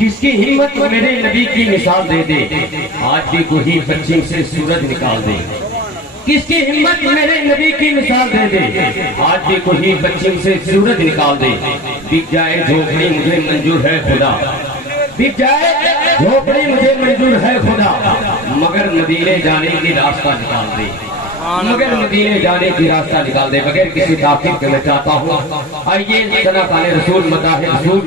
کس کی ہمت میرے نبی کی مثال دے دے، آج بھی کوئی پچھم سے سورج نکال دے۔ کس کی ہمت میرے نبی کی مثال دے دے، آج بھی کوئی پچھم سے سورج نکال دے۔ بک جائے جھوپڑی مجھے منظور ہے خدا، بک جائے جھوپڑی مجھے منظور ہے خدا، مگر مدینے جانے کی راستہ نکال دے، مگر مدینے جانے کی راستہ نکال دے۔ بغیر کسی تاخیر کے میں چاہتا ہوں آئیے جناب رسول مداح رسول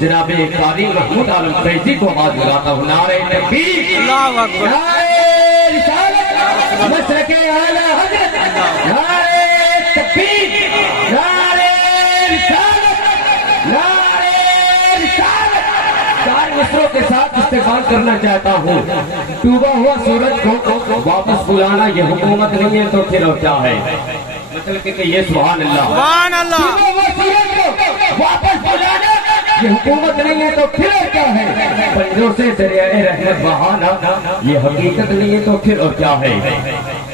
جناب قاری محمود عالم فیضی کو آواز لگاتا ہوں۔ نعرہ تکبیر، نعرہ رسالت، مسلک اعلی حضرت، نعرہ تکبیر، نعرہ رسالت، نعرہ رسالت۔ چار مصروں کے ساتھ استقبال کرنا چاہتا ہوں۔ ڈوبا ہوا سورج کو واپس بلانا یہ حکومت نہیں ہے تو پھر اور کیا ہے؟ مطلب کہ یہ سبحان اللہ، سبحان اللہ۔ ڈوبا ہوا سورج کو واپس بلانا یہ حکومت نہیں ہے تو پھر اور کیا ہے؟ پنجوں سے دریائے رحمت بہانا یہ حقیقت نہیں ہے تو پھر اور کیا ہے؟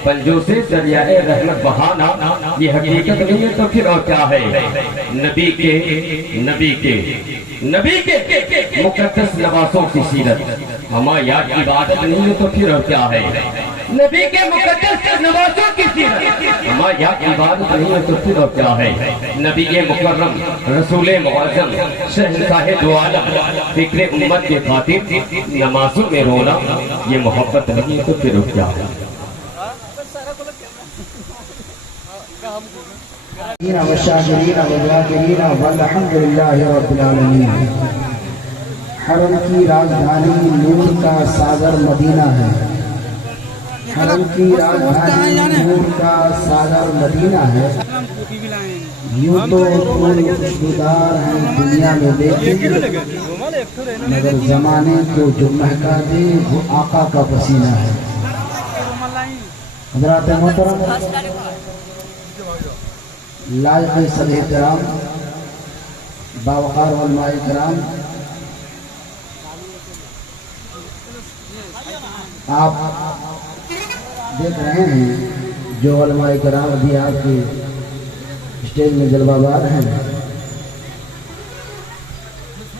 پنجوں سے دریائے رحمت بہانا یہ حقیقت نہیں ہے تو پھر اور کیا ہے؟ نبی کے مقدس لباسوں کی سیرت ہمارا عبادت نہیں ہے تو پھر اور کیا ہے؟ نبی کے مقدس لباسوں کی سیرت ہمارا عبادت نہیں ہے تو پھر اور کیا ہے؟ نبی مکرم رسول معظم شہنشاہ دو عالم فکر امت کے خاطر نمازوں میں رونا یہ محبت نہیں ہے تو پھر اور کیا ہے؟ والشاکرین والذاکرین والحمد للہ رب العالمین۔ حرم کی راجدھانی نور کا ساگر مدینہ ہے، حرم کی راجدھانی نور کا ساگر مدینہ ہے۔ یوں تو پھول خوشبودار ہیں دنیا میں دیکھیں، مگر زمانے کو جو مہکا دے وہ آقا کا پسینہ ہے۔ حضرات محترم، لائق صد احترام باوقار علماء کرام، آپ دیکھ رہے ہیں جو علماء کرام ابھی آپ کے اسٹیج میں جلوہ بار ہیں،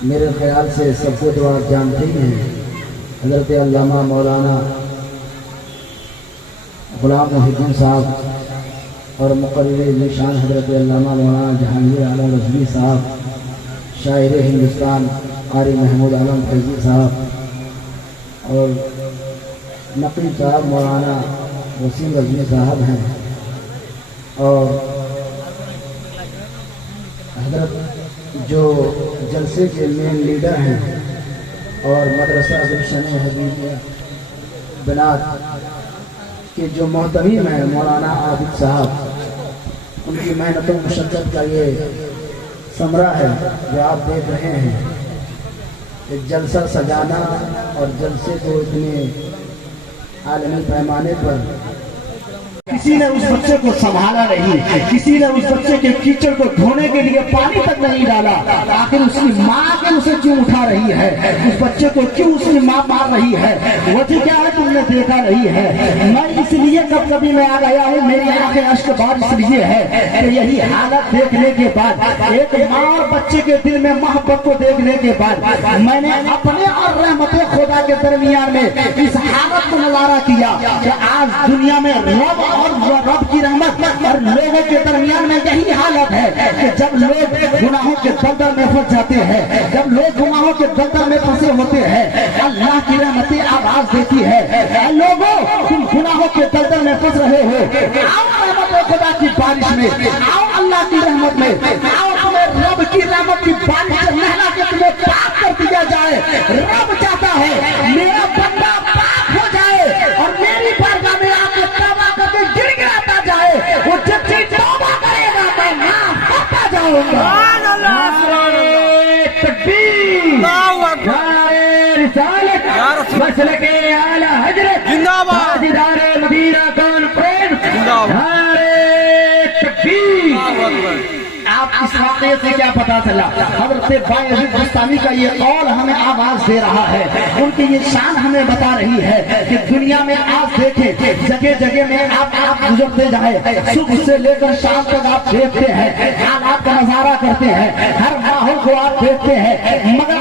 میرے خیال سے سب کو تو آپ جانتے ہی ہیں۔ حضرت علامہ مولانا غلام محی الدین صاحب اور مقرر نشان حضرت علامہ مولانا جہانگیر عالم رضوی صاحب، شاعر ہندوستان قاری محمود عالم فیضی صاحب اور نقی صاحب مولانا وسیم رضوی صاحب ہیں، اور حضرت جو جلسے کے مین لیڈر ہیں اور مدرسہ گلشن حبیبیہ بنات کہ جو محتمیم ہیں مولانا عابد صاحب، ان کی محنت و مشقت کا یہ ثمرہ ہے جو آپ دیکھ رہے ہیں کہ جلسہ سجانا اور جلسے کو اتنے عالمی پیمانے پر کسی نے اس بچے کو سنبھالا نہیں، کسی نے اس بچے کے کیچڑ کو دھونے کے لیے پانی تک نہیں ڈالا، آخر اس کی ماں کے اسے کیوں اٹھا رہی ہے؟ اس بچے کو کیوں اس کی ماں مار رہی ہے؟ وجہ کیا ہے تم نے دیکھا نہیں ہے؟ میں اس لیے کبھی میں آ گیا ہوں، میری آنکھیں اشک بار اس لیے ہے کہ یہی حالت دیکھنے کے بعد، ایک ماں اور بچے کے دل میں محبت کو دیکھنے کے بعد، میں نے اپنے اور رحمت خدا کے درمیان میں اس حالت کو نظارہ کیا کہ آج دنیا میں رب کی رحمت اور لوگوں کے درمیان میں یہی حالت ہے کہ جب لوگ گناہوں کے دلدل میں پھنس جاتے ہیں، جب لوگ گناہوں کے دلدل میں پھنسے ہوتے ہیں، اللہ کی رحمت آواز دیتی ہے، اے لوگوں تم گناہوں کے دلدل میں پھنس رہے ہو، آؤ رحمت خدا کی بارش میں، آؤ اللہ کی رحمت میں، آؤ اپنے رب کی رحمت کی بارش سے نہلا کے تمہیں پاک کر دیا جائے۔ رب چاہتا ہے میرا بندہ پاک ہو جائے اور میری بارگاہ میں آ کے توبہ کر کے گر گراتا جائے، وہ جب سے توبہ کرے گا میں معاف کرتا جاؤں گا۔ سبحان اللہ، سبحان اللہ، تکبیر، اللہ اکبر، نعرہ رسالت، مسلک اعلی حضرت، زندہ باد، تاجدار مدینہ کانفرنس، زندہ باد، نعرہ تکبیر۔ اللہ اکبر۔ آپ اس واقعے سے کیا پتا چلا؟ حضرت بایزید بستانی کا یہ قول ہمیں آواز دے رہا ہے، ان کی یہ شان ہمیں بتا رہی ہے کہ دنیا میں آپ دیکھیں جگہ جگہ میں آپ گزرتے جائیں، صبح سے لے کر شام تک آپ دیکھتے ہیں، حالات کا نظارہ کرتے ہیں، ہر ماحول کو آپ دیکھتے ہیں، مگر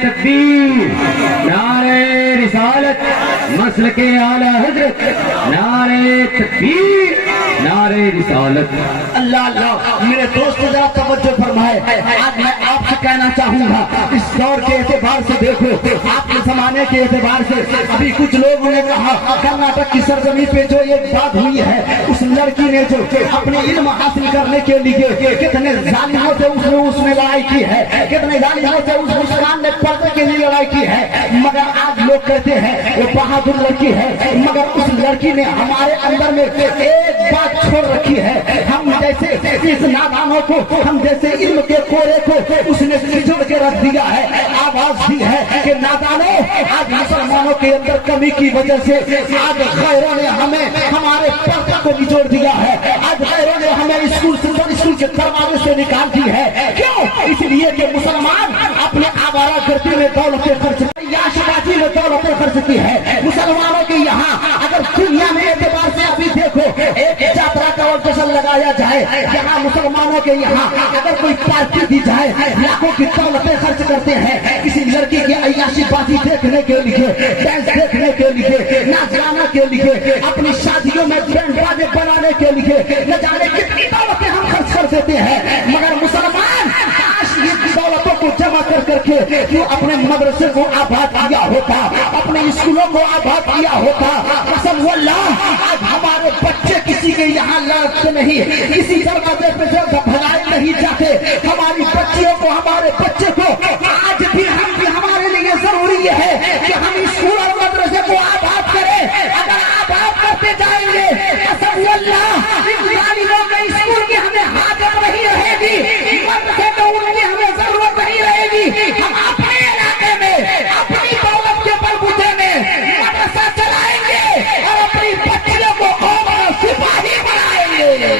تکبیر، نعرہ رسالت، مسلک اعلی حضرت، نعرہ تکبیر، نعرہ رسالت۔ اللہ اللہ میرے دوست ذرا توجہ فرمائے، آج میں آپ سے کہنا چاہوں گا اس دور کے اعتبار سے دیکھو، آپ کے زمانے کے اعتبار سے ابھی کچھ لوگوں نے کہا کرناٹک کی سرزمین پہ جو ایک بات ہوئی ہے، اس لڑکی نے جو اپنے علم حاصل کرنے کے لیے کتنے ظالموں سے اس نے لڑائی کی ہے، کتنے ظالموں سے اس مسلمان نے پردے کے لیے لڑائی کی ہے، مگر آج لوگ کہتے ہیں وہ بہادر لڑکی ہے، مگر اس لڑکی نے ہمارے اندر میں ایک بات چھوڑ رکھی ہے، ہم جیسے اس نادانوں کو، ہم جیسے علم کے کورے کو اس نے سجڑ کے رکھ دیا ہے، آواز دی ہے کہ نادانوں، آج مسلمانوں کے اندر کمی کی وجہ سے آج غیروں نے ہمیں ہمارے پردے کو نچوڑ دیا ہے، آج غیروں نے ہمیں اسکول کے دروازے سے نکال دی ہے، کیوں؟ اس لیے کہ مسلمان اپنے آوارہ گردی میں دولتیں خرچ یاشبازی میں دولتیں خرچ کی ہے۔ مسلمانوں کے یہاں اگر دنیا میں اعتبار سے ابھی دیکھو ایک یاترا کا جشن لگایا جائے، یہاں مسلمانوں کے یہاں اگر کوئی پارٹی دی جائے لاکھوں کی دولتیں خرچ کرتے ہیں کسی لڑکی کی عیاشی بازی دیکھنے کے لیے، ڈانس دیکھنے کے لیے، ناچ گانا کے لیے، اپنی شادیوں میں بینڈ باجے بنانے کے لیے، نہ جانے کتنی دولتیں ہم خرچ کر دیتے ہیں، مگر مسلمان دولتوں کو جمع کر کے کیوں اپنے مدرسے کو آباد کیا ہوتا، اپنے اسکولوں کو آباد کیا ہوتا، قسم واللہ آج ہمارے بچے کسی کے یہاں لڑتے نہیں، کسی دروازے پہ سے بھگائے نہیں جاتے، ہماری بچیوں کو، ہمارے بچے کو آج بھی ہمارے لیے ضروری ہے کہ ہم اسکول اور مدرسے کو آباد کریں، اگر آباد کرتے جائیں گے قسم واللہ ان ظالموں کے اسکول کی ہمیں حاجت نہیں رہے گی، مدرسے کو ان کی ہمیں ضرورت نہیں رہے گی، ہم اپنے علاقے میں اپنی دولت کے بلبوتے میں مدرسہ چلائیں گے اور اپنی بچیوں کو قوم کا سپاہی بنائیں گے۔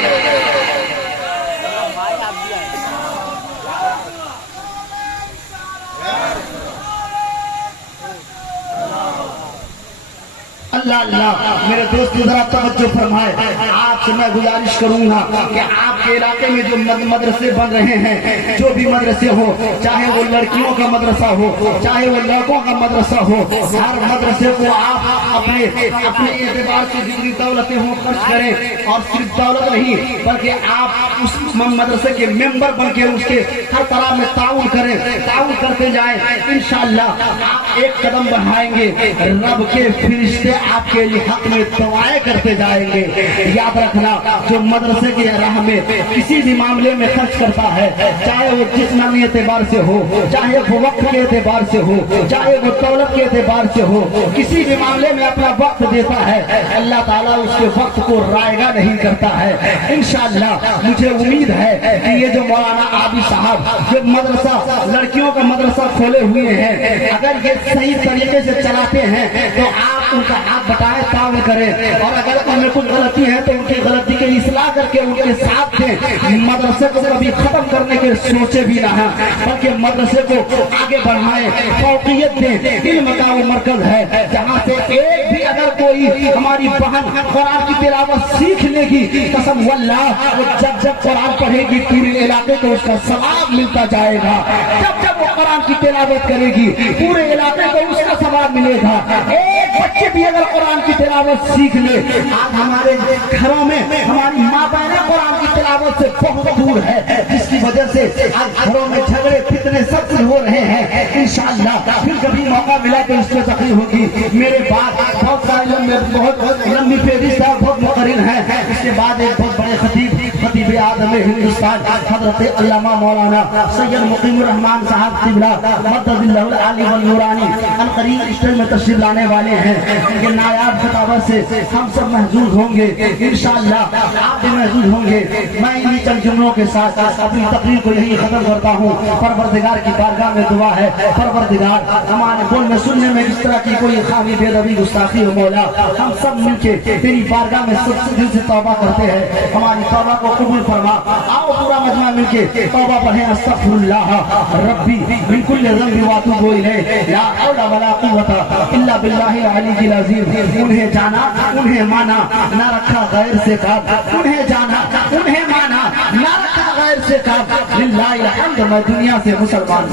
اللہ اللہ میرے دوست ذرا توجہ فرمائے، آپ سے میں گزارش کروں گا کہ آپ کے علاقے میں جو مدرسے بن رہے ہیں، جو بھی مدرسے ہو، چاہے وہ لڑکیوں کا مدرسہ ہو، چاہے وہ لڑکوں کا مدرسہ ہو، ہر مدرسے کو آپ اپنے اعتبار سے جتنی دولتیں ہوں خرچ کریں، اور صرف دولت نہیں بلکہ آپ اس مدرسے کے ممبر بن کے اس کے ہر طرح میں تعاون کریں، تعاون کرتے جائیں، انشاءاللہ آپ ایک قدم بڑھائیں گے، رب کے فرشتے آپ کے لیے حق میں دعائیں کرتے جائیں گے۔ یاد رکھنا جو مدرسے کی راہ میں کسی بھی معاملے میں خرچ کرتا ہے، چاہے وہ جسمانی اعتبار سے ہو، چاہے وہ وقت کے اعتبار سے ہو، چاہے وہ دولت کے اعتبار سے ہو، کسی بھی معاملے میں اپنا وقت دیتا ہے، اللہ تعالیٰ اس کے وقت کو رائگاں نہیں کرتا ہے۔ انشاءاللہ مجھے امید ہے کہ یہ جو مولانا عابد صاحب جو مدرسہ لڑکیوں کا مدرسہ کھولے ہوئے ہیں، اگر یہ صحیح طریقے سے چلاتے ہیں تو آپ ان کا ہاتھ بٹائے تعاون کریں، اور اگر ان میں کچھ غلطی ہے تو ان کی غلطی کی اصلاح کر کے ان کے ساتھ دیں، مدرسے کو کبھی ختم کرنے کے سوچے بھی نہ ہیں بلکہ مدرسے کو آگے بڑھائیں، فوقیت دیں۔ علم کا وہ مرکز ہے جہاں سے ایک بھی اگر کوئی ہماری بہن قرآن کی تلاوت سیکھ لے گی، قسم واللہ وہ جب قرآن پڑھے گی پورے علاقے کو اس کا ثواب ملتا جائے گا، جب وہ قرآن کی تلاوت کرے گی پورے علاقے کو اس کا ثواب ملے گا۔ ایک بچے بھی اگر قرآن کی تلاوت سیکھ لے، آج ہمارے گھروں میں ہماری ماں بہنیں قرآن کی تلاوت سے بہت دور ہے، جس کی وجہ سے آج گھروں میں جھگڑے فتنے سب کچھ ہو رہے ہیں۔ انشاءاللہ پھر کبھی موقع ملا تو اس میں تقریر ہوگی۔ میرے بعد بہت سارے بہت لمبی فہرست ہے، بہت مقرر ہیں، اس کے بعد ایک بہت بڑے خطیب اعظم ہندوستان حضرت علامہ مولانا سید مقیم الرحمان صاحب قبلہ مدد اللہ العالی والنورانی عنقریب اسٹیج میں تشریف لانے والے ہیں، ان کے نایاب خطابت سے ہم سب محظوظ ہوں گے، انشاءاللہ آپ بھی محظوظ ہوں گے۔ میں انہی چند جملوں کے ساتھ اپنی تقریر کو یہی ختم کرتا ہوں۔ پروردگار کی بارگاہ میں دعا ہے، پروردگار ہمارے بولنے سننے میں اس طرح کی کوئی خامی بے ادبی گستاخی ہو مولا، ہم سب مل کے تیری بارگاہ میں سب دل سے توبہ کرتے ہیں، ہماری توبہ کو قبول فرما۔ آؤ پورا مجمع مل کے توبہ پڑھیں، استغفر اللہ ربی من کل ذنب واتوب الیہ، لا حول ولا قوت الا باللہ العلی العظیم۔ انہیں جانا انہیں مانا، نہ رکھا غیر سے کام، انہیں جانا انہیں مانا، نہ رکھا غیر سے کام، للہ الحمد۔ میں دنیا سے مسلمان